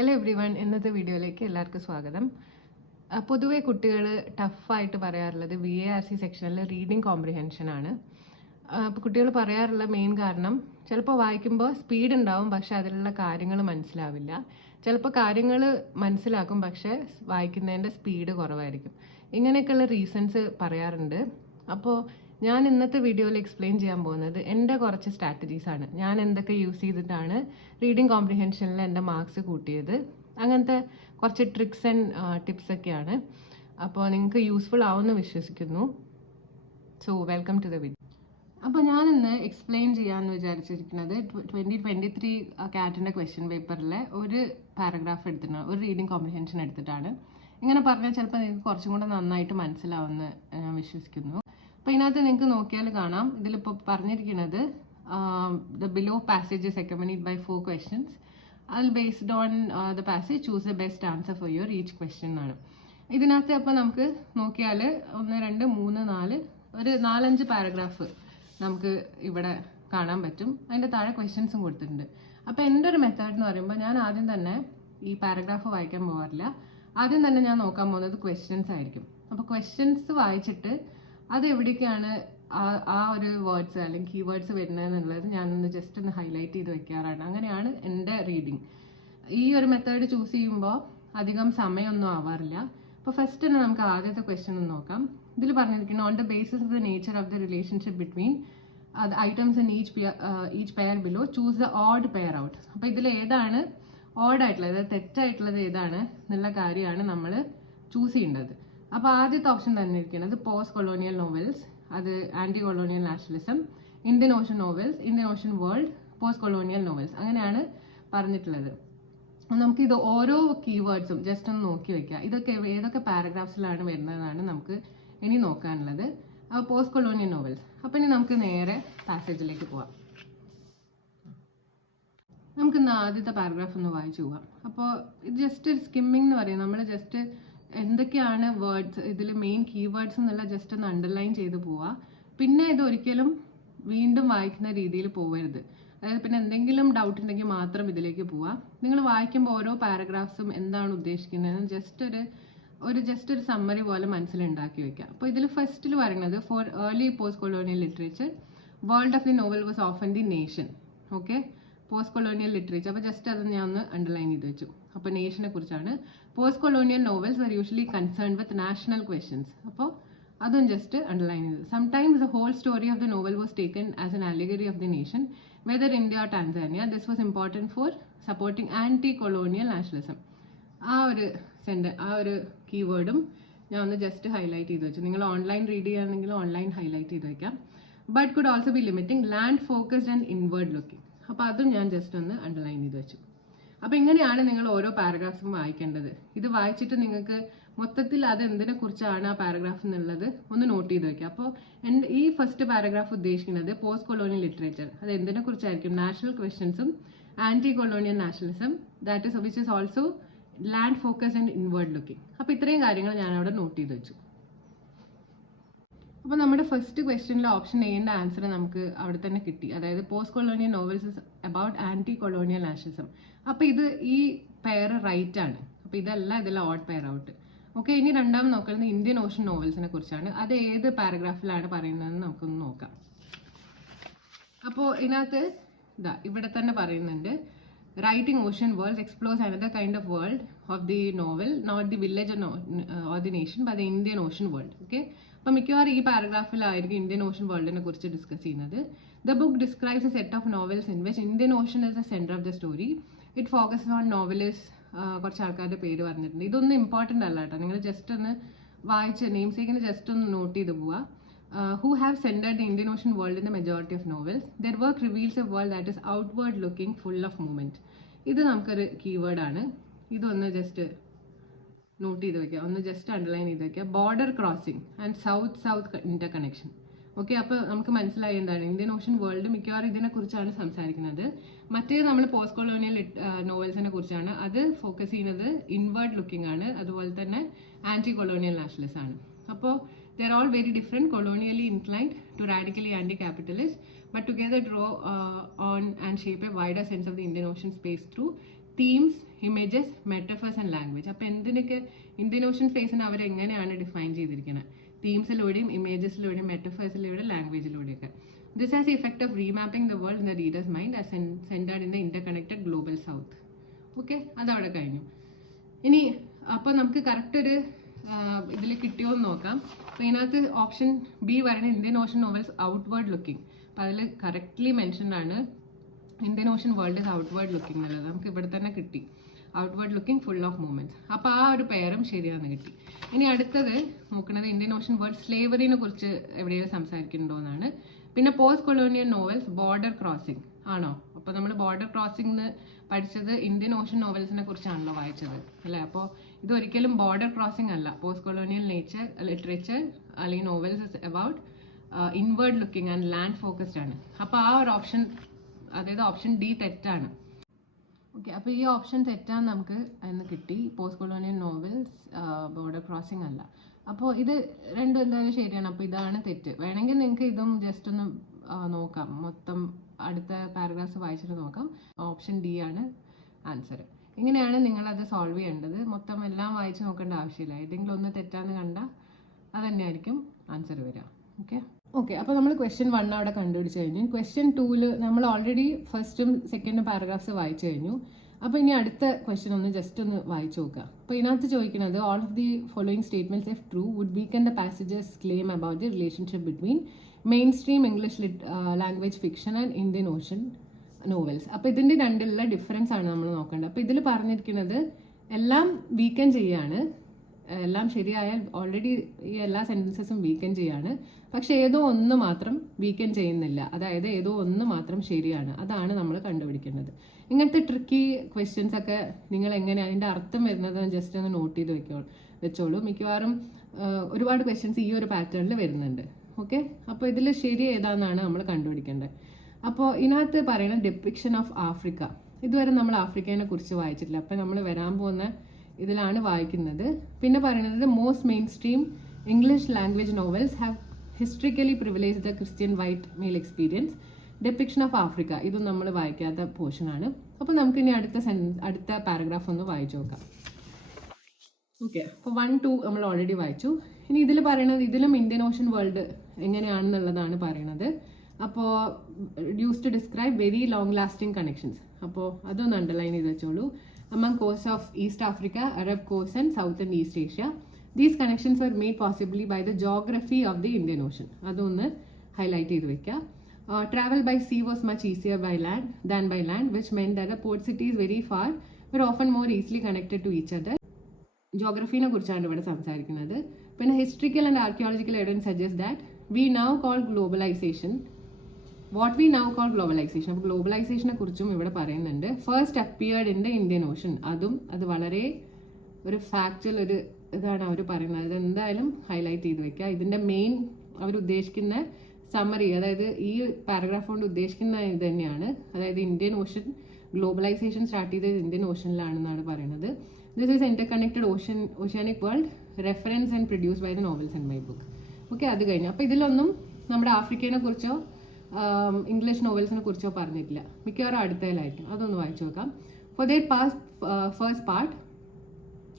Hello every one, ഇന്നത്തെ വീഡിയോയിലേക്ക് എല്ലാവർക്കും സ്വാഗതം. പൊതുവെ കുട്ടികൾ ടഫായിട്ട് പറയാറുള്ളത് VARC സെക്ഷനിൽ റീഡിങ് കോംപ്രിഹെൻഷൻ ആണ്. അപ്പോൾ കുട്ടികൾ പറയാറുള്ള മെയിൻ കാരണം ചിലപ്പോൾ വായിക്കുമ്പോൾ സ്പീഡ് ഉണ്ടാവും, പക്ഷെ അതിലുള്ള കാര്യങ്ങൾ മനസ്സിലാവില്ല. ചിലപ്പോൾ കാര്യങ്ങൾ മനസ്സിലാക്കും, പക്ഷെ വായിക്കുന്നതിൻ്റെ സ്പീഡ് കുറവായിരിക്കും. ഇങ്ങനെയൊക്കെയുള്ള റീസൺസ് പറയാറുണ്ട്. അപ്പോൾ ഞാൻ ഇന്നത്തെ വീഡിയോയിൽ എക്സ്പ്ലെയിൻ ചെയ്യാൻ പോകുന്നത് എൻ്റെ കുറച്ച് സ്ട്രാറ്റജീസാണ്. ഞാൻ എന്തൊക്കെ യൂസ് ചെയ്തിട്ടാണ് റീഡിങ് കോംപ്രിഹെൻഷനിൽ എൻ്റെ മാർക്സ് കൂട്ടിയത്. അങ്ങനത്തെ കുറച്ച് ട്രിക്സ് ആൻഡ് ടിപ്സ് ഒക്കെയാണ്. അപ്പോൾ നിങ്ങൾക്ക് യൂസ്ഫുൾ ആവുമെന്ന് വിശ്വസിക്കുന്നു. So welcome to the video. അപ്പോൾ ഞാനിന്ന് എക്സ്പ്ലെയിൻ ചെയ്യാമെന്ന് വിചാരിച്ചിരിക്കുന്നത് 2023 കാറ്റിൻ്റെ ക്വസ്റ്റ്യൻ പേപ്പറിലെ ഒരു പാരഗ്രാഫ് എടുത്തിട്ടാണ്, ഒരു റീഡിങ് കോംപ്രിഹെൻഷൻ എടുത്തിട്ടാണ്. ഇങ്ങനെ പറഞ്ഞാൽ ചിലപ്പോൾ നിങ്ങൾക്ക് കുറച്ചും കൂടെ നന്നായിട്ട് മനസ്സിലാവുമെന്ന് ഞാൻ വിശ്വസിക്കുന്നു. അപ്പോൾ ഇതിനകത്ത് നിങ്ങൾക്ക് നോക്കിയാൽ കാണാം, ഇതിലിപ്പോൾ പറഞ്ഞിരിക്കുന്നത് the below passages accompanied by 4 questions. അതിൽ based on the passage choose the best answer for your each question എന്നാണ്. ഇതിനകത്ത് അപ്പോൾ നമുക്ക് നോക്കിയാൽ 1, 2, 3, 4 ഒരു 4-5 പാരഗ്രാഫ് നമുക്ക് ഇവിടെ കാണാൻ പറ്റും. അതിൻ്റെ താഴെ ക്വസ്റ്റ്യൻസും കൊടുത്തിട്ടുണ്ട്. അപ്പോൾ എൻ്റെ ഒരു മെത്തേഡ് എന്ന് പറയുമ്പോൾ ഞാൻ ആദ്യം തന്നെ ഈ പാരഗ്രാഫ് വായിക്കാൻ പോകാറില്ല. ആദ്യം തന്നെ ഞാൻ നോക്കാൻ പോകുന്നത് ക്വസ്റ്റ്യൻസ് ആയിരിക്കും. അപ്പോൾ ക്വസ്റ്റ്യൻസ് വായിച്ചിട്ട് അത് എവിടേക്കാണ് ആ ഒരു വേർഡ്സ് അല്ലെങ്കിൽ കീവേഡ്സ് വരുന്നത് എന്നുള്ളത് ഞാനൊന്ന് ജസ്റ്റ് ഒന്ന് ഹൈലൈറ്റ് ചെയ്ത് വെക്കാറാണ്. അങ്ങനെയാണ് എൻ്റെ റീഡിങ്. ഈ ഒരു മെത്തേഡ് ചൂസ് ചെയ്യുമ്പോൾ അധികം സമയമൊന്നും ആവാറില്ല. അപ്പോൾ ഫസ്റ്റ് തന്നെ നമുക്ക് ആദ്യത്തെ ക്വസ്റ്റ്യൻ ഒന്ന് നോക്കാം. ഇതിൽ പറഞ്ഞിരിക്കുന്നു, on the basis of the nature of the relationship between the items in each pair below choose the odd pair out. അപ്പോൾ ഇതിൽ ഏതാണ് ഓഡ് ആയിട്ടുള്ളത്, അതായത് തെറ്റായിട്ടുള്ളത് ഏതാണ് എന്നുള്ള കാര്യമാണ് നമ്മൾ ചൂസ് ചെയ്യേണ്ടത്. അപ്പോൾ ആദ്യത്തെ ഓപ്ഷൻ തന്നെ ഇരിക്കുന്നത് പോസ്റ്റ് കൊളോണിയൽ നോവൽസ്, അത് anti colonial nationalism, Indian ocean novels, Indian Ocean world, post colonial novels, അങ്ങനെയാണ് പറഞ്ഞിട്ടുള്ളത്. നമുക്കിത് ഓരോ കീവേഡ്സും ജസ്റ്റ് ഒന്ന് നോക്കി വെക്കുക. ഇതൊക്കെ ഏതൊക്കെ പാരഗ്രാഫ്സിലാണ് വരുന്നതെന്നാണ് നമുക്ക് ഇനി നോക്കാനുള്ളത്. അപ്പോൾ പോസ്റ്റ് കൊളോണിയൽ നോവൽസ്. അപ്പോൾ ഇനി നമുക്ക് നേരെ പാസേജിലേക്ക് പോവാം. നമുക്കിന്ന് ആദ്യത്തെ പാരഗ്രാഫ് ഒന്ന് വായിച്ചു പോവാം. അപ്പോൾ ഇത് ജസ്റ്റ് ഒരു സ്കിമ്മിങ് എന്ന് പറയും. നമ്മൾ ജസ്റ്റ് എന്തൊക്കെയാണ് വേർഡ്സ്, ഇതിൽ മെയിൻ കീവേഡ്സ് എന്നുള്ള ജസ്റ്റ് ഒന്ന് അണ്ടർലൈൻ ചെയ്ത് പോവുക. പിന്നെ ഇത് ഒരിക്കലും വീണ്ടും വായിക്കുന്ന രീതിയിൽ പോകരുത്. അതായത് പിന്നെ എന്തെങ്കിലും ഡൗട്ട് ഉണ്ടെങ്കിൽ മാത്രം ഇതിലേക്ക് പോവുക. നിങ്ങൾ വായിക്കുമ്പോൾ ഓരോ പാരഗ്രാഫ്സും എന്താണ് ഉദ്ദേശിക്കുന്നത് ജസ്റ്റ് ഒരു സമ്മറി പോലെ മനസ്സിലുണ്ടാക്കി വെക്കുക. അപ്പോൾ ഇതിൽ ഫസ്റ്റിൽ പറയുന്നത് for early post colonial literature world of the novel was often the nation. Okay, post colonial literature. അപ്പോൾ ജസ്റ്റ് അത് ഞാൻ ഒന്ന് അണ്ടർലൈൻ ചെയ്ത് വെച്ചു. അപ്പോൾ നേഷനെ കുറിച്ചാണ്. Post colonial novels were usually concerned with national questions. അപ്പോൾ അതും ജസ്റ്റ് അണ്ടർലൈൻ ചെയ്തു. Sometimes the whole story of the novel was taken as an allegory of the nation whether India or Tanzania. This was important for supporting anti colonial nationalism. ആ ഒരു കീവേഡും ഞാൻ ഒന്ന് just highlight ചെയ്ത് വെച്ചു. നിങ്ങൾ online read ചെയ്യുകയാണെങ്കിൽ online highlight ചെയ്ത് വയ്ക്കാം. But could also be limiting land focused and inward looking. അപ്പോൾ അതും ഞാൻ ജസ്റ്റ് ഒന്ന് അണ്ടർലൈൻ ചെയ്ത് വെച്ചു. അപ്പോൾ ഇങ്ങനെയാണ് നിങ്ങൾ ഓരോ പാരഗ്രാഫ്സും വായിക്കേണ്ടത്. ഇത് വായിച്ചിട്ട് നിങ്ങൾക്ക് മൊത്തത്തിൽ അത് എന്തിനെ കുറിച്ചാണ് ആ പാരഗ്രാഫ് എന്നുള്ളത് ഒന്ന് നോട്ട് ചെയ്ത് വയ്ക്കുക. അപ്പോൾ ഈ ഫസ്റ്റ് പാരഗ്രാഫ് ഉദ്ദേശിക്കുന്നത് പോസ്റ്റ് കൊളോണിയൽ ലിറ്ററേച്ചർ, അത് എന്തിനെ കുറിച്ചായിരിക്കും? നാഷണൽ ക്വസ്റ്റ്യൻസും anti colonial nationalism, that is which is also land focus and inward looking. അപ്പോൾ ഇത്രയും കാര്യങ്ങൾ ഞാൻ അവിടെ നോട്ട് ചെയ്ത് വെച്ചു. അപ്പോൾ നമ്മുടെ ഫസ്റ്റ് ക്വസ്റ്റ്യനിലെ ഓപ്ഷൻ എയുടെ ആൻസർ നമുക്ക് അവിടെ തന്നെ കിട്ടി. അതായത് post colonial novels is about anti colonial nationalism. അപ്പോൾ ഈ പെയർ റൈറ്റ് ആണ്. അപ്പോൾ ഇതിൽ ഓഡ് പെയർ ഔട്ട്. ഓക്കെ, ഇനി രണ്ടാമത് നോക്കുന്നത് ഇന്ത്യൻ ഓഷൻ നോവൽസിനെ കുറിച്ചാണ്. അത് ഏത് പാരഗ്രാഫിലാണ് പറയുന്നതെന്ന് നമുക്കൊന്ന് നോക്കാം. അപ്പോൾ ഇതിനകത്ത് ഇവിടെ തന്നെ പറയുന്നുണ്ട്, writing ocean world explores another kind of world of the novel, not the village or the nation but the Indian Ocean world. Okay, അപ്പോൾ മിക്കവാറും ഈ പാരഗ്രാഫിലായിരിക്കും ഇന്ത്യൻ ഓഷൻ വേൾഡിനെ കുറിച്ച് ഡിസ്കസ് ചെയ്യുന്നത്. The book describes A set of novels in which Indian Ocean is the centre of the story. It focus on novelist. കുറച്ച് ആൾക്കാരുടെ പേര് പറഞ്ഞിട്ടുണ്ട്. ഇതൊന്നും ഇമ്പോർട്ടൻ്റ് അല്ല കേട്ടോ. നിങ്ങൾ ജസ്റ്റ് ഒന്ന് വായിച്ച് നെയിം സേക്കിന് ജസ്റ്റ് ഒന്ന് നോട്ട് ചെയ്ത് പോവുക. Who have centered the Indian Ocean world in the majority of novels. Their work reveals a world that is outward looking, full of movement. ഇത് നമുക്കൊരു കീവേഡാണ്. ഇതൊന്ന് ജസ്റ്റ് നോട്ട് ചെയ്ത് വയ്ക്കുക, ഒന്ന് ജസ്റ്റ് അണ്ടർലൈൻ ചെയ്ത് വയ്ക്കുക. Border crossing and south Inter connection. Okay, അപ്പോൾ നമുക്ക് മനസ്സിലായി എന്താണ് ഇന്ത്യൻ ഓഷൻ വേൾഡ്. മിക്കവാറും ഇതിനെക്കുറിച്ചാണ് സംസാരിക്കുന്നത്. മറ്റേത് നമ്മൾ പോസ്റ്റ് കൊളോണിയൽ നോവൽസിനെ കുറിച്ചാണ്. അത് ഫോക്കസ് ചെയ്യുന്നത് ഇൻവേർഡ് ലുക്കിംഗ് ആണ്, അതുപോലെ തന്നെ ആൻറ്റി കൊളോണിയൽ നാഷണലിസം ആണ്. അപ്പോൾ they're all very different, colonially inclined to radically anti-capitalist, but together draw on and shape a wider sense of the Indian Ocean space through themes, images, metaphors and language. അപ്പോൾ എന്തിനൊക്കെ Indian Ocean ഫേസിനെ അവരെങ്ങനെയാണ് define ചെയ്തിരിക്കുന്നത്? തീംസിലൂടെയും ഇമേജസിലൂടെയും മെറ്റഫേഴ്സിലൂടെ ലാംഗ്വേജിലൂടെയൊക്കെ. This has the effect of remapping the world in the reader's mind as centered in the interconnected global south. Okay, അതവിടെ കഴിഞ്ഞു. ഇനി അപ്പോൾ നമുക്ക് correct ഒരു ഇതിൽ കിട്ടിയോ എന്ന് നോക്കാം. അപ്പോൾ ഇതിനകത്ത് ഓപ്ഷൻ ബി പറയുന്നത് Indian ocean novels outward looking. അപ്പോൾ അതിൽ കറക്റ്റ്ലി മെൻഷൻഡ് ആണ് Indian Ocean world is outward looking എന്നുള്ളത്. നമുക്ക് ഇവിടെ തന്നെ കിട്ടി, outward looking full of movements. അപ്പോൾ ആ ഒരു പേരും ശരിയാണെന്ന് കിട്ടി. ഇനി അടുത്തത് നോക്കുന്നത് ഇന്ത്യൻ ഓഷൻ വേൾഡ് സ്ലേവറിനെ കുറിച്ച് എവിടെയെങ്കിലും സംസാരിക്കുന്നുണ്ടോ എന്നാണ്. പിന്നെ post colonial novels border crossing ആണോ? അപ്പോൾ നമ്മൾ ബോർഡർ ക്രോസിംഗ് പഠിച്ചത് ഇന്ത്യൻ ഓഷൻ നോവൽസിനെ കുറിച്ചാണല്ലോ വായിച്ചത് അല്ലേ? അപ്പോൾ ഇതൊരിക്കലും ബോർഡർ ക്രോസിംഗ് അല്ല. പോസ്റ്റ് കൊളോണിയൽ ലിറ്ററേച്ചർ അല്ലെങ്കിൽ novels is about inward looking and land focused ആണ്. അപ്പോൾ ആ ഒരു ഓപ്ഷൻ, അതായത് ഓപ്ഷൻ ഡി തെറ്റാണ്. ഓക്കെ, അപ്പോൾ ഈ ഓപ്ഷൻ തെറ്റാന്ന് നമുക്ക് എന്ന് കിട്ടി. Post colonial novels border crossing അല്ല. അപ്പോൾ ഇത് രണ്ടും എന്തായാലും ശരിയാണ്. അപ്പോൾ ഇതാണ് തെറ്റ്. വേണമെങ്കിൽ നിങ്ങൾക്ക് ഇതും ജസ്റ്റ് ഒന്ന് നോക്കാം, മൊത്തം അടുത്ത പാരഗ്രാഫ്സ് വായിച്ചിട്ട് നോക്കാം. ഓപ്ഷൻ ഡി ആണ് ആൻസർ. ഇങ്ങനെയാണ് നിങ്ങളത് സോൾവ് ചെയ്യേണ്ടത്. മൊത്തം എല്ലാം വായിച്ച് നോക്കേണ്ട ആവശ്യമില്ല. ഏതെങ്കിലും ഒന്ന് തെറ്റാന്ന് കണ്ടാൽ അത് തന്നെയായിരിക്കും ആൻസർ വരിക. ഓക്കെ, അപ്പോൾ നമ്മൾ ക്വസ്റ്റ്യൻ 1 അവിടെ കണ്ടുപിടിച്ച് കഴിഞ്ഞു. ക്വസ്റ്റ്യൻ 2 നമ്മൾ ഓൾറെഡി ഫസ്റ്റും സെക്കൻഡും പാരഗ്രാഫ്സ് വായിച്ചു കഴിഞ്ഞു. അപ്പോൾ ഇനി അടുത്ത ക്വസ്റ്റ്യൻ ഒന്ന് ജസ്റ്റ് ഒന്ന് വായിച്ചു നോക്കുക. അപ്പോൾ ഇതിനകത്ത് ചോദിക്കുന്നത് all of the following statements if true would weaken the passage's claim about the relationship between main stream English language fiction and Indian ocean novels. അപ്പോൾ ഇതിൻ്റെ രണ്ടിലുള്ള ഡിഫറൻസ് ആണ് നമ്മൾ നോക്കേണ്ടത്. അപ്പോൾ ഇതിൽ പറഞ്ഞിരിക്കുന്നത് എല്ലാം വീക്കൻ ചെയ്യാണ്, എല്ലാം ശരിയായാൽ ഓൾറെഡി ഈ എല്ലാ സെൻറ്റൻസസും വീക്കൻ ചെയ്യാണ്. പക്ഷെ ഏതോ ഒന്ന് മാത്രം വീക്കൻ ചെയ്യുന്നില്ല, അതായത് ഏതോ ഒന്ന് മാത്രം ശരിയാണ്. അതാണ് നമ്മൾ കണ്ടുപിടിക്കേണ്ടത്. ഇങ്ങനത്തെ ട്രിക്കി ക്വസ്റ്റ്യൻസ് ഒക്കെ നിങ്ങൾ എങ്ങനെ അതിൻ്റെ അർത്ഥം വരുന്നത് ജസ്റ്റ് ഒന്ന് നോട്ട് ചെയ്ത് വെച്ചോളൂ. മിക്കവാറും ഒരുപാട് ക്വസ്റ്റ്യൻസ് ഈ ഒരു പാറ്റേണിൽ വരുന്നുണ്ട്. ഓക്കെ, അപ്പോൾ ഇതിൽ ശരി ഏതാണെന്നാണ് നമ്മൾ കണ്ടുപിടിക്കേണ്ടത്. അപ്പോൾ ഇതിനകത്ത് പറയുന്നത് ഡെപ്പിക്ഷൻ ഓഫ് ആഫ്രിക്ക. ഇതുവരെ നമ്മൾ ആഫ്രിക്കയെ കുറിച്ച് വായിച്ചിട്ടില്ല. അപ്പോൾ നമ്മൾ വരാൻ പോകുന്ന ഇതിലാണ് വായിക്കുന്നത്. പിന്നെ പറയുന്നത് most main stream English language novels have historically privilege the Christian white male experience. Depiction of Africa ഇതും നമ്മൾ വായിക്കാത്ത പോർഷനാണ്. അപ്പോൾ നമുക്കിനി അടുത്ത പാരഗ്രാഫ് ഒന്ന് വായിച്ചു നോക്കാം. ഓക്കെ, അപ്പോൾ 1, 2 നമ്മൾ ഓൾറെഡി വായിച്ചു. ഇനി ഇതിൽ പറയുന്നത് ഇതിലും ഇന്ത്യൻ ഓഷൻ വേൾഡ് എങ്ങനെയാണെന്നുള്ളതാണ് പറയുന്നത്. അപ്പോൾ used to describe very long lasting connections. അപ്പോൾ അതൊന്ന് അണ്ടർലൈൻ ചെയ്ത് വെച്ചോളൂ. Among coasts of East Africa, Arab coast and South and East Asia. These connections were made possibly by the geography of the Indian Ocean. അതൊന്ന് highlight ചെയ്ത് വെക്കുക. Travel by sea was much easier than by land, which meant that the port cities very far were often more easily connected to each other. ജോഗ്രഫീനെ കുറിച്ചാണ് ഇവിടെ സംസാരിക്കുന്നത്. പിന്നെ historical and archaeological evidence suggest that we now call globalisation what we now call globalisation. അപ്പോൾ ഗ്ലോബലൈസേഷനെ കുറിച്ചും ഇവിടെ പറയുന്നുണ്ട്. First appeared in the Indian ocean. അത് വളരെ ഒരു ഫാക്ച്വൽ ഒരു ഇതാണ് അവർ പറയുന്നത്. അത് എന്തായാലും ഹൈലൈറ്റ് ചെയ്ത് വെക്കുക. ഇതിൻ്റെ മെയിൻ അവർ ഉദ്ദേശിക്കുന്ന സമ്മറി, അതായത് ഈ പാരഗ്രാഫ് കൊണ്ട് ഉദ്ദേശിക്കുന്ന ഇത് തന്നെയാണ്. അതായത് ഇന്ത്യൻ ഓഷൻ ഗ്ലോബലൈസേഷൻ സ്റ്റാർട്ട് ചെയ്തത് ഇന്ത്യൻ ഓഷനിലാണെന്നാണ് പറയുന്നത്. This is interconnected oceanic world reference and produce by the novels and my book. Okay, അത് കഴിഞ്ഞു. അപ്പോൾ ഇതിലൊന്നും നമ്മുടെ ആഫ്രിക്കനെ കുറിച്ചോ ഇംഗ്ലീഷ് നോവൽസിനെ കുറിച്ചോ പറഞ്ഞിട്ടില്ല. മിക്കവാറും അടുത്തതിലായിരിക്കും. അതൊന്ന് വായിച്ചു നോക്കാം. ഫോർ ദെയർ ഫസ്റ്റ് പാർട്ട്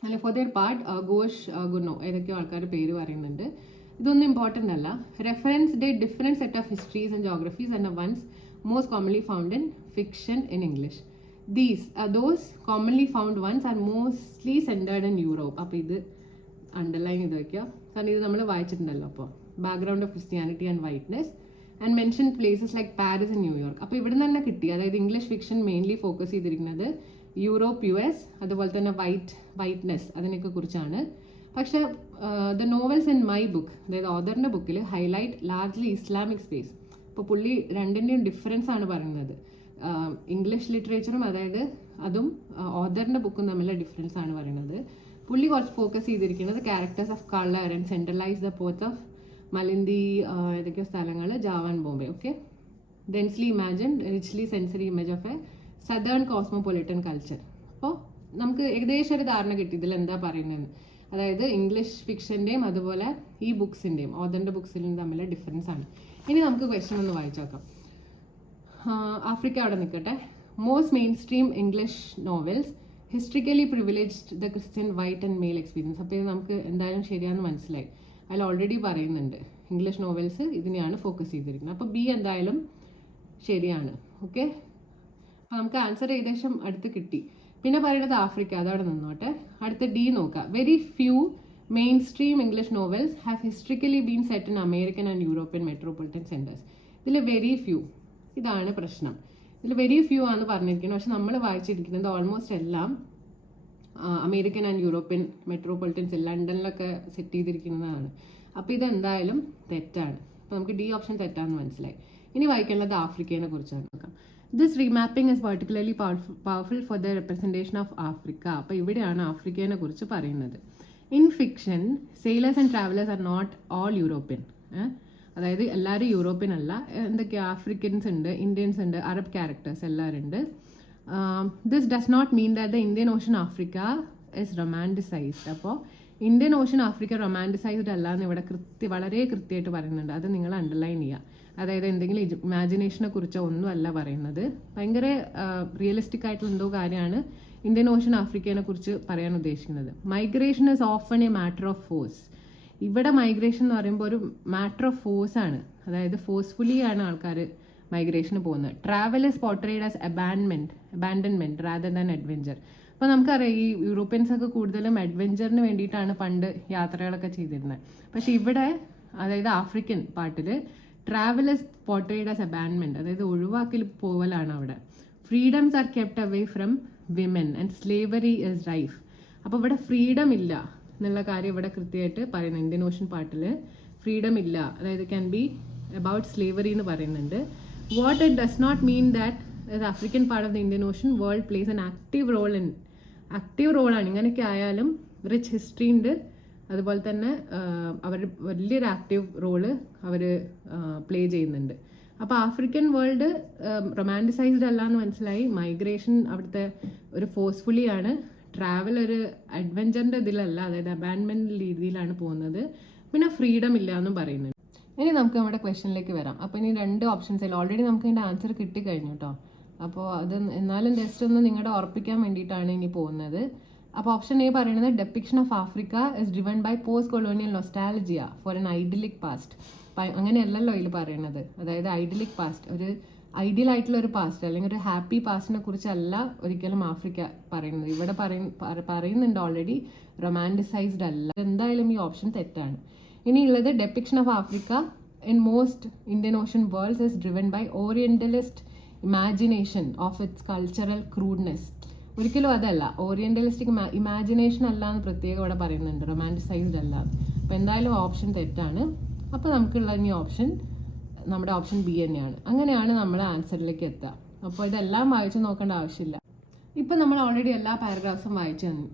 അല്ലെ for their part Ghosh Gurnah ഏതൊക്കെയോ ആൾക്കാർ പേര് പറയുന്നുണ്ട്. ഇതൊന്നും ഇമ്പോർട്ടൻ്റ് അല്ല. Reference they different set of histories and geographies and ones most commonly found in fiction in English. Those commonly found ones are mostly centered in Europe. അപ്പോൾ ഇത് underline ചെയ്ത് വയ്ക്കുക. കാരണം ഇത് നമ്മൾ വായിച്ചിട്ടുണ്ടല്ലോ. അപ്പോൾ background of Christianity and whiteness and mention places like Paris and New York. അപ്പോൾ ഇവിടെ നിന്ന് തന്നെ കിട്ടി. അതായത് ഇംഗ്ലീഷ് ഫിക്ഷൻ മെയിൻലി ഫോക്കസ് ചെയ്തിരിക്കുന്നത് യൂറോപ്പ്, US, അതുപോലെ തന്നെ വൈറ്റ്നെസ് അതിനൊക്കെ കുറിച്ചാണ്. പക്ഷേ the novels in my book, അതായത് ഓദറിൻ്റെ ബുക്കിൽ ഹൈലൈറ്റ് ലാർജ്ലി ഇസ്ലാമിക് സ്പേസ്. അപ്പോൾ പുള്ളി രണ്ടിൻ്റെയും ഡിഫറൻസ് ആണ് പറയുന്നത്. ഇംഗ്ലീഷ് ലിറ്ററേച്ചറും അതായത് അതും ഓദറിൻ്റെ ബുക്കും തമ്മിലുള്ള ഡിഫറൻസ് ആണ് പറയുന്നത്. പുള്ളി കുറച്ച് ഫോക്കസ് ചെയ്തിരിക്കുന്നത് characters of colour and centralise the ports of Malindi ഏതൊക്കെയോ സ്ഥലങ്ങൾ, Java and Bombay. Okay, densely imagine richly sensory image of a southern cosmopolitan culture. അപ്പോൾ നമുക്ക് ഏകദേശം ഒരു ധാരണ കിട്ടി ഇതിൽ എന്താ പറയുന്നത്. അതായത് ഇംഗ്ലീഷ് ഫിക്ഷൻ്റെയും അതുപോലെ ഈ ബുക്സിൻ്റെയും ഓദറിൻ്റെ ബുക്സിലും തമ്മിലുള്ള ഡിഫറൻസ് ആണ്. ഇനി നമുക്ക് ക്വസ്റ്റ്യൻ ഒന്ന് വായിച്ചു നോക്കാം. ആഫ്രിക്ക അവിടെ നിൽക്കട്ടെ. Most main stream English novels historically privileged the Christian white and male experience. അപ്പോൾ ഇത് നമുക്ക് എന്തായാലും ശരിയാണെന്ന് മനസ്സിലായി. അതിൽ ഓൾറെഡി പറയുന്നുണ്ട് ഇംഗ്ലീഷ് നോവൽസ് ഇതിനെയാണ് ഫോക്കസ് ചെയ്തിരിക്കുന്നത്. അപ്പോൾ ബി എന്തായാലും ശരിയാണ്. ഓക്കെ, അപ്പോൾ നമുക്ക് ആൻസർ ഏകദേശം അടുത്ത് കിട്ടി. പിന്നെ പറയുന്നത് ആഫ്രിക്ക, അതവിടെ നിന്നോട്ടെ. അടുത്ത ഡി നോക്കാം. Very few main stream English novels have historically been set in American and European metropolitan centres. ഇതിൽ വെരി ഫ്യൂ, ഇതാണ് പ്രശ്നം. ഇതിൽ വെരി ഫ്യൂ ആണ് പറഞ്ഞിരിക്കുന്നത്. പക്ഷെ നമ്മൾ വായിച്ചിരിക്കുന്നത് ഓൾമോസ്റ്റ് എല്ലാം അമേരിക്കൻ ആൻഡ് യൂറോപ്യൻ മെട്രോപൊളിറ്റൻസ് ലണ്ടനിലൊക്കെ സെറ്റ് ചെയ്തിരിക്കുന്നതാണ്. അപ്പോൾ ഇതെന്തായാലും തെറ്റാണ്. അപ്പോൾ നമുക്ക് ഡി ഓപ്ഷൻ തെറ്റാണെന്ന് മനസ്സിലായി. ഇനി വായിക്കേണ്ടത് ആഫ്രിക്കയെ കുറിച്ചാണ് നോക്കാം. This remapping is particularly powerful for the representation of Africa. അപ്പോൾ ഇവിടെയാണ് ആഫ്രിക്കയെ കുറിച്ച് പറയുന്നത്. In fiction sailors and travellers are not all European. അതായത് എല്ലാവരും യൂറോപ്യൻ അല്ല, എന്തൊക്കെയാണ് ആഫ്രിക്കൻസ് ഉണ്ട്, ഇന്ത്യൻസ് ഉണ്ട്, അറബ് ക്യാരക്ടേഴ്സ് എല്ലാവരും ഉണ്ട്. This does not mean that the Indian ocean Africa is romanticised. അപ്പോൾ ഇന്ത്യൻ ഓഷൻ ആഫ്രിക്ക റൊമാൻറ്റിസൈസ്ഡ് അല്ല എന്ന് ഇവിടെ വളരെ കൃത്യമായിട്ട് പറയുന്നുണ്ട്. അത് നിങ്ങൾ അണ്ടർലൈൻ ചെയ്യുക. അതായത് എന്തെങ്കിലും ഇമാജിനേഷനെ കുറിച്ചോ ഒന്നും അല്ല പറയുന്നത്. ഭയങ്കര റിയലിസ്റ്റിക് ആയിട്ടുള്ള എന്തോ കാര്യമാണ് ഇന്ത്യൻ ഓഷൻ ആഫ്രിക്കയെ കുറിച്ച് പറയാൻ ഉദ്ദേശിക്കുന്നത്. Migration is often A matter of force. ഇവിടെ മൈഗ്രേഷൻ എന്ന് പറയുമ്പോൾ ഒരു മാറ്റർ ഓഫ് ഫോഴ്സ് ആണ്. അതായത് ഫോഴ്സ്ഫുള്ളി ആണ് ആൾക്കാർ മൈഗ്രേഷന് പോകുന്നത്. Travel is portrayed as abandonment rather than adventure. അപ്പോൾ നമുക്കറിയാം ഈ യൂറോപ്യൻസ് ഒക്കെ കൂടുതലും അഡ്വഞ്ചറിന് വേണ്ടിയിട്ടാണ് പണ്ട് യാത്രകളൊക്കെ ചെയ്തിരുന്നത്. പക്ഷെ ഇവിടെ അതായത് ആഫ്രിക്കൻ പാട്ടിൽ travel is portrayed as abandonment, അതായത് ഒഴിവാക്കൽ പോവലാണ് അവിടെ. Freedoms are kept away from women and slavery is rife. അപ്പോൾ ഇവിടെ ഫ്രീഡം ഇല്ല എന്നുള്ള കാര്യം ഇവിടെ കൃത്യമായിട്ട് പറയുന്നത്. ഇന്ത്യൻ ഓഷൻ പാട്ടിൽ ഫ്രീഡം ഇല്ല, അതായത് ക്യാൻ ബി അബൌട്ട് സ്ലേവറി എന്ന് പറയുന്നുണ്ട്. What it does not mean that the African part of the Indian Ocean world plays an active റോളാണ്. ഇങ്ങനെയൊക്കെ ആയാലും റിച്ച് ഹിസ്റ്ററി ഉണ്ട്. അതുപോലെ തന്നെ അവർ വലിയൊരു ആക്റ്റീവ് റോള് അവർ പ്ലേ ചെയ്യുന്നുണ്ട്. അപ്പോൾ ആഫ്രിക്കൻ വേൾഡ് റൊമാൻറ്റിസൈസ്ഡ് അല്ല എന്ന് മനസ്സിലായി. മൈഗ്രേഷൻ അവിടുത്തെ ഒരു ഫോഴ്സ്ഫുള്ളി ആണ്. ട്രാവൽ ഒരു അഡ്വഞ്ചറിൻ്റെ ഇതിലല്ല, അതായത് അബാൻഡ്മെൻറ്റ് രീതിയിലാണ് പോകുന്നത്. പിന്നെ ഫ്രീഡം ഇല്ല എന്നും പറയുന്നുണ്ട്. ഇനി നമുക്ക് നമ്മുടെ ക്വസ്റ്റ്യനിലേക്ക് വരാം. അപ്പോൾ ഇനി രണ്ട് ഓപ്ഷൻസ് ഓൾറെഡി നമുക്ക് ഇതിൻ്റെ ആൻസർ കിട്ടിക്കഴിഞ്ഞു കേട്ടോ. അപ്പോൾ അത് എന്നാലും ജസ്റ്റ് ഒന്ന് നിങ്ങളുടെ ഉറപ്പിക്കാൻ വേണ്ടിയിട്ടാണ് ഇനി പോകുന്നത്. അപ്പോൾ ഓപ്ഷൻ എ പറയുന്നത് depiction of Africa is driven by post colonial nostalgia for an idyllic past. അങ്ങനെയല്ലല്ലോ ഇതിൽ പറയുന്നത്. അതായത് ഐഡിലിക് പാസ്റ്റ്, ഒരു ഐഡിയൽ ആയിട്ടുള്ള ഒരു പാസ്റ്റ് അല്ലെങ്കിൽ ഒരു ഹാപ്പി പാസ്റ്റിനെ കുറിച്ചല്ല ഒരിക്കലും ആഫ്രിക്ക പറയുന്നത്. ഇവിടെ പറയുന്നുണ്ട് ഓൾറെഡി റൊമാൻറ്റിസൈസ്ഡ് അല്ല. എന്തായാലും ഈ ഓപ്ഷൻ തെറ്റാണ്. ഇനിയുള്ളത് depiction of Africa in most Indian Ocean worlds is driven by orientalist imagination of its cultural crudeness. ഒരിക്കലും അതല്ല, ഓറിയന്റലിസ്റ്റിക് ഇമാജിനേഷൻ അല്ല എന്ന് പ്രത്യേകം ഇവിടെ പറയുന്നുണ്ട്, റൊമാൻറ്റിസൈസ്ഡ് അല്ല. അപ്പോൾ എന്തായാലും ഓപ്ഷൻ തെറ്റാണ്. അപ്പോൾ നമുക്കുള്ള ഇനി ഓപ്ഷൻ നമ്മുടെ ഓപ്ഷൻ ബി തന്നെയാണ്. അങ്ങനെയാണ് നമ്മൾ ആൻസറിലേക്ക് എത്തുക. അപ്പോൾ ഇതെല്ലാം വായിച്ച് നോക്കേണ്ട ആവശ്യമില്ല. ഇപ്പം നമ്മൾ ഓൾറെഡി എല്ലാ പാരഗ്രാഫ്സും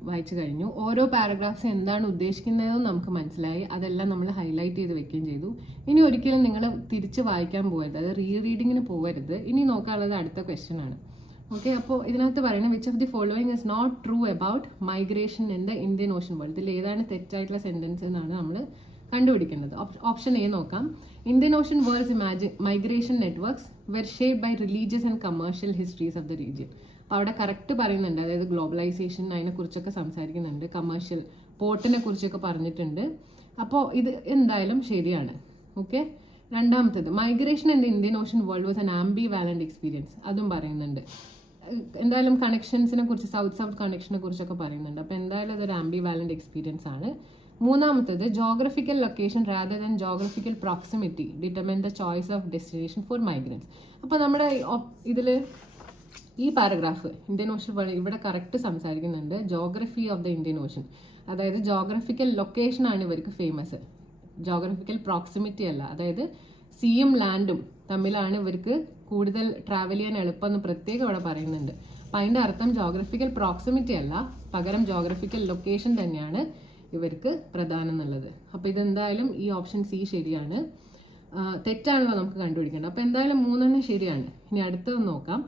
വായിച്ചു കഴിഞ്ഞു. ഓരോ പാരഗ്രാഫ്സും എന്താണ് ഉദ്ദേശിക്കുന്നതെന്നും നമുക്ക് മനസ്സിലായി. അതെല്ലാം നമ്മൾ ഹൈലൈറ്റ് ചെയ്ത് വെക്കുകയും ചെയ്തു. ഇനി ഒരിക്കലും നിങ്ങൾ തിരിച്ച് വായിക്കാൻ പോകരുത്, അത് റീഡിങ്ങിന് പോകരുത്. ഇനി നോക്കാനുള്ളത് അടുത്ത ക്വസ്റ്റ്യൻ ആണ്. ഓക്കെ, അപ്പോൾ ഇതിനകത്ത് പറയുന്നത് which of the following is not true about migration in the Indian Ocean world. ഇതിൽ ഏതാണ് തെറ്റായിട്ടുള്ള സെൻറ്റൻസ് എന്നാണ് നമ്മൾ കണ്ടുപിടിക്കേണ്ടത്. ഓപ്ഷൻ എ നോക്കാം. Indian Ocean worlds migration networks were shaped by religious and commercial histories of the region. അപ്പോൾ അവിടെ correct പറയുന്നുണ്ട്, അതായത് ഗ്ലോബലൈസേഷൻ അതിനെക്കുറിച്ചൊക്കെ സംസാരിക്കുന്നുണ്ട്, കമേഴ്ഷ്യൽ പോർട്ടിനെ കുറിച്ചൊക്കെ പറഞ്ഞിട്ടുണ്ട്. അപ്പോൾ ഇത് എന്തായാലും ശരിയാണ്. ഓക്കെ, രണ്ടാമത്തേത് migration in the Indian Ocean world was an ambivalent experience. അതും പറയുന്നുണ്ട്. എന്തായാലും കണക്ഷൻസിനെ കുറിച്ച് സൗത്ത് കണക്ഷനെ കുറിച്ചൊക്കെ പറയുന്നുണ്ട്. അപ്പോൾ എന്തായാലും അതൊരു ആംബിവാലന്റ് എക്സ്പീരിയൻസ് ആണ്. മൂന്നാമത്തേത് geographical location rather than geographical proximity determine the choice of destination for migrants. അപ്പോൾ നമ്മുടെ ഇതിൽ ഈ പാരഗ്രാഫ് ഇന്ത്യൻ ഓഷൻ ഇവിടെ കറക്റ്റ് സംസാരിക്കുന്നുണ്ട് geography of the Indian Ocean. അതായത് ജോഗ്രഫിക്കൽ ലൊക്കേഷനാണ് ഇവർക്ക് ഫേമസ്, ജോഗ്രഫിക്കൽ പ്രോക്സിമിറ്റി അല്ല. അതായത് സീയും ലാൻഡും തമ്മിലാണ് ഇവർക്ക് കൂടുതൽ ട്രാവൽ ചെയ്യാൻ എളുപ്പമെന്ന് പ്രത്യേകം ഇവിടെ പറയുന്നുണ്ട്. അപ്പം അതിൻ്റെ അർത്ഥം ജോഗ്രഫിക്കൽ പ്രോക്സിമിറ്റി അല്ല, പകരം ജോഗ്രഫിക്കൽ ലൊക്കേഷൻ തന്നെയാണ് ഇവർക്ക് പ്രധാനം എന്നുള്ളത്. അപ്പോൾ ഇതെന്തായാലും ഈ ഓപ്ഷൻ സി ശരിയാണ്. തെറ്റാണല്ലോ നമുക്ക് കണ്ടുപിടിക്കേണ്ടത്. അപ്പോൾ എന്തായാലും മൂന്നെണ്ണം ശരിയാണ്. ഇനി അടുത്തത് നോക്കാം.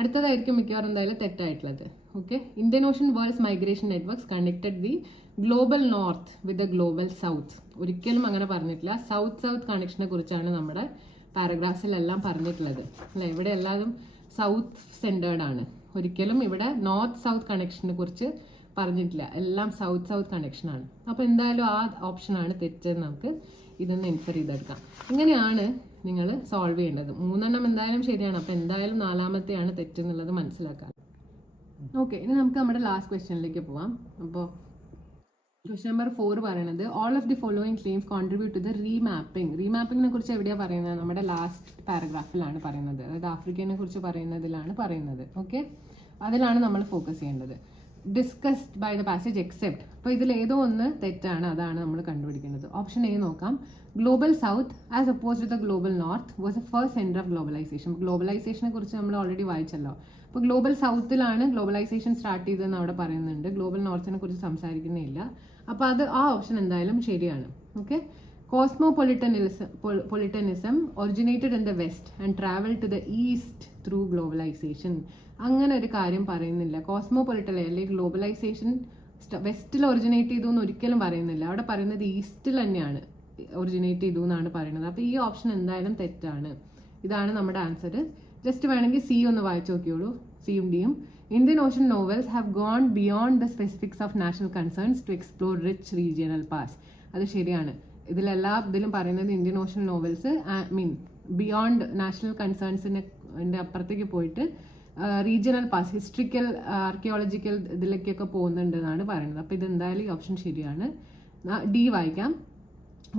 അടുത്തതായിരിക്കും മിക്കവാറും എന്തായാലും തെറ്റായിട്ടുള്ളത്. Okay, Indian Ocean worlds migration networks connected the global north with the global south. ഒരിക്കലും അങ്ങനെ പറഞ്ഞിട്ടില്ല. സൗത്ത് കണക്ഷനെ കുറിച്ചാണ് നമ്മുടെ പാരഗ്രാഫ്സിലെല്ലാം പറഞ്ഞിട്ടുള്ളത് അല്ലേ. ഇവിടെ എല്ലാതും സൗത്ത് സെൻറ്റേർഡ് ആണ്. ഒരിക്കലും ഇവിടെ നോർത്ത് സൗത്ത് കണക്ഷനെ കുറിച്ച് പറഞ്ഞിട്ടില്ല, എല്ലാം സൗത്ത് സൗത്ത് കണക്ഷനാണ്. അപ്പോൾ എന്തായാലും ആ ഓപ്ഷനാണ് തെറ്റെന്ന് നമുക്ക് ഇതൊന്ന് ഇൻഫർ ചെയ്തെടുക്കാം. ഇങ്ങനെയാണ് നിങ്ങൾ സോൾവ് ചെയ്യേണ്ടത്. 3 എണ്ണം എന്തായാലും ശരിയാണ്, അപ്പോൾ എന്തായാലും 4ാമത്തെയാണ് തെറ്റെന്നുള്ളത് മനസ്സിലാക്കാം. ഓക്കെ, ഇനി നമുക്ക് നമ്മുടെ ലാസ്റ്റ് ക്വസ്റ്റ്യനിലേക്ക് പോവാം. അപ്പോൾ ക്വസ്റ്റ്യൻ നമ്പർ 4 പറയുന്നത് all of the following claims contribute to the remapping. റീമാപ്പിങ്ങിനെ കുറിച്ച് എവിടെയാണ് പറയുന്നത്? നമ്മുടെ ലാസ്റ്റ് പാരഗ്രാഫിലാണ് പറയുന്നത്, അതായത് ആഫ്രിക്കനെ കുറിച്ച് പറയുന്നതിലാണ് പറയുന്നത്. ഓക്കെ, അതിലാണ് നമ്മൾ ഫോക്കസ് ചെയ്യേണ്ടത്. Discussed by the passage except. അപ്പോൾ ഇതിൽ ഏതോ ഒന്ന് തെറ്റാണ്, അതാണ് നമ്മൾ കണ്ടുപിടിക്കേണ്ടത്. ഓപ്ഷൻ എ നോക്കാം. Global south as opposed to the global north was a first centre of globalisation. ഗ്ലോബലൈസേഷനെ കുറിച്ച് നമ്മൾ ഓൾറെഡി വായിച്ചല്ലോ. അപ്പോൾ ഗ്ലോബൽ സൗത്തിലാണ് ഗ്ലോബലൈസേഷൻ സ്റ്റാർട്ട് ചെയ്തതെന്ന് അവിടെ പറയുന്നുണ്ട്, ഗ്ലോബൽ നോർത്തിനെ കുറിച്ച് സംസാരിക്കുന്നില്ല. അപ്പോൾ ആ ഓപ്ഷൻ എന്തായാലും ശരിയാണ്. Okay, cosmopolitanism originated in the west and travel to the east through globalisation. അങ്ങനെ ഒരു കാര്യം പറയുന്നില്ല. കോസ്മോപൊളിറ്റൻ അല്ലെങ്കിൽ ഗ്ലോബലൈസേഷൻ വെസ്റ്റിൽ ഒറിജിനേറ്റ് ചെയ്തു എന്ന് ഒരിക്കലും പറയുന്നില്ല. അവിടെ പറയുന്നത് ഈസ്റ്റിൽ തന്നെയാണ് ഒറിജിനേറ്റ് ചെയ്തു എന്നാണ് പറയുന്നത്. അപ്പോൾ ഈ ഓപ്ഷൻ എന്തായാലും തെറ്റാണ്. ഇതാണ് നമ്മുടെ ആൻസർ. ജസ്റ്റ് വേണമെങ്കിൽ സി ഒന്ന് വായിച്ചു നോക്കിയോളൂ, സിയും ഡിയും. Indian ocean novels have gone beyond the specifics of national concerns to explore rich regional pasts. അത് ശരിയാണ്. ഇതിലും പറയുന്നത് Indian ocean novels beyond national കൺസേൺസിന്റെ അപ്പുറത്തേക്ക് പോയിട്ട് റീജിയണൽ പാസ്, ഹിസ്റ്ററിക്കൽ ആർക്കിയോളജിക്കൽ ഇതിലേക്കൊക്കെ പോകുന്നുണ്ടെന്നാണ് പറയുന്നത്. അപ്പോൾ ഇത് എന്തായാലും ഈ ഓപ്ഷൻ ശരിയാണ്. ഡി വായിക്കാം.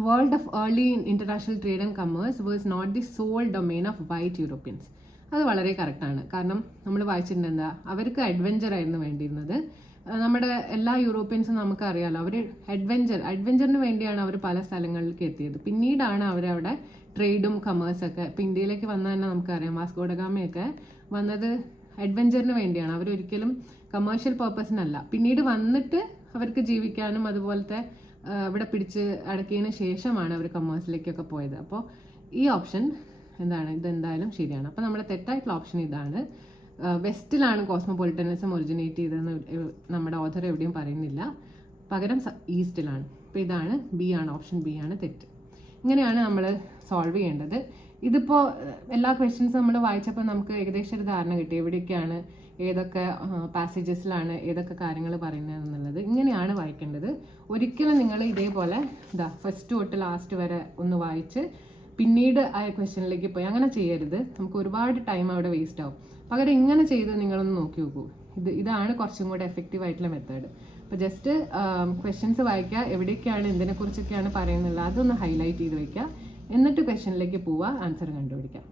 World of early international trade and commerce was not the sole domain of white Europeans. അത് വളരെ കറക്റ്റാണ്. കാരണം നമ്മൾ വായിച്ചിട്ടുണ്ട് എന്താ, അവർക്ക് അഡ്വഞ്ചർ ആയിരുന്നു വേണ്ടിയിരുന്നത്. നമ്മുടെ എല്ലാ യൂറോപ്യൻസും നമുക്കറിയാലോ, അവർ അഡ്വഞ്ചറിന് വേണ്ടിയാണ് അവർ പല സ്ഥലങ്ങളിലേക്ക് എത്തിയത്. പിന്നീടാണ് അവരവിടെ ട്രേഡും കമേഴ്സൊക്കെ, ഇപ്പം ഇന്ത്യയിലേക്ക് വന്നാൽ തന്നെ നമുക്കറിയാം വാസ്കോഡഗാമയൊക്കെ വന്നത് അഡ്വഞ്ചറിന് വേണ്ടിയാണ്, അവരൊരിക്കലും കമേഴ്ഷ്യൽ പേർപ്പസിനല്ല. പിന്നീട് വന്നിട്ട് അവർക്ക് ജീവിക്കാനും അതുപോലത്തെ ഇവിടെ പിടിച്ച് അടക്കിയതിന് ശേഷമാണ് അവർ കമേഴ്സിലേക്കൊക്കെ പോയത്. അപ്പോൾ ഈ ഓപ്ഷൻ എന്താണ്, ഇതെന്തായാലും ശരിയാണ്. അപ്പോൾ നമ്മുടെ തെറ്റായിട്ടുള്ള ഓപ്ഷൻ ഇതാണ്. വെസ്റ്റിലാണ് കോസ്മോപൊളിറ്റനിസം ഒറിജിനേറ്റ് ചെയ്തതെന്ന് നമ്മുടെ ഓഥർ എവിടെയും പറയുന്നില്ല, പകരം ഈസ്റ്റിലാണ്. അപ്പോൾ ഇതാണ് ബി ആണ്, ഓപ്ഷൻ ബി ആണ് തെറ്റ്. ഇങ്ങനെയാണ് നമ്മൾ സോൾവ് ചെയ്യേണ്ടത്. ഇതിപ്പോൾ എല്ലാ ക്വസ്റ്റ്യൻസും നമ്മൾ വായിച്ചപ്പോൾ നമുക്ക് ഏകദേശം ഒരു ധാരണ കിട്ടി, എവിടെയൊക്കെയാണ് ഏതൊക്കെ പാസേജസിലാണ് ഏതൊക്കെ കാര്യങ്ങൾ പറയുന്നത് എന്നുള്ളത്. ഇങ്ങനെയാണ് വായിക്കേണ്ടത്. ഒരിക്കലും നിങ്ങൾ ഇതേപോലെ ഫസ്റ്റ് തൊട്ട് ലാസ്റ്റ് വരെ ഒന്ന് വായിച്ച് പിന്നീട് ആ ക്വസ്റ്റ്യനിലേക്ക് പോയി അങ്ങനെ ചെയ്യരുത്. നമുക്ക് ഒരുപാട് ടൈം അവിടെ വേസ്റ്റ് ആവും. പകരം ഇങ്ങനെ ചെയ്ത് നിങ്ങളൊന്ന് നോക്കി നോക്കൂ. ഇതാണ് കുറച്ചും കൂടെ എഫക്റ്റീവ് ആയിട്ടുള്ള മെത്തേഡ്. അപ്പോൾ ജസ്റ്റ് ക്വസ്റ്റ്യൻസ് വായിക്കുക, എവിടെയൊക്കെയാണ് എന്തിനെക്കുറിച്ചൊക്കെയാണ് പറയുന്നത് അതൊന്ന് ഹൈലൈറ്റ് ചെയ്ത് വയ്ക്കുക, എന്നിട്ട് ക്വസ്റ്റ്യനിലേക്ക് പോവുക, ആൻസർ കണ്ടുപിടിക്കാം.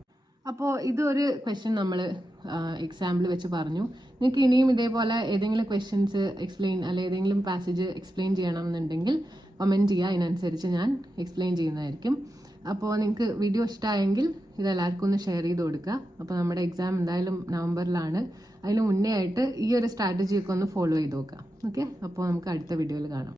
അപ്പോൾ ഇതൊരു ക്വസ്റ്റ്യൻ നമ്മൾ എക്സാമ്പിൾ വെച്ച് പറഞ്ഞു. നിങ്ങൾക്ക് ഇനിയും ഇതേപോലെ ഏതെങ്കിലും ക്വസ്റ്റ്യൻസ് എക്സ്പ്ലെയിൻ അല്ലെങ്കിൽ ഏതെങ്കിലും പാസേജ് എക്സ്പ്ലെയിൻ ചെയ്യണമെന്നുണ്ടെങ്കിൽ കമൻറ്റ് ചെയ്യുക, അതിനനുസരിച്ച് ഞാൻ എക്സ്പ്ലെയിൻ ചെയ്യുന്നതായിരിക്കും. അപ്പോൾ നിങ്ങൾക്ക് വീഡിയോ ഇഷ്ടമായെങ്കിൽ ഇതെല്ലാവർക്കും ഒന്ന് ഷെയർ ചെയ്ത് കൊടുക്കുക. അപ്പോൾ നമ്മുടെ എക്സാം എന്തായാലും നവംബറിലാണ്, അതിന് മുന്നേ ആയിട്ട് ഈ ഒരു സ്ട്രാറ്റജിയൊക്കെ ഒന്ന് ഫോളോ ചെയ്ത് നോക്കാം. ഓക്കെ, അപ്പോൾ നമുക്ക് അടുത്ത വീഡിയോയിൽ കാണാം.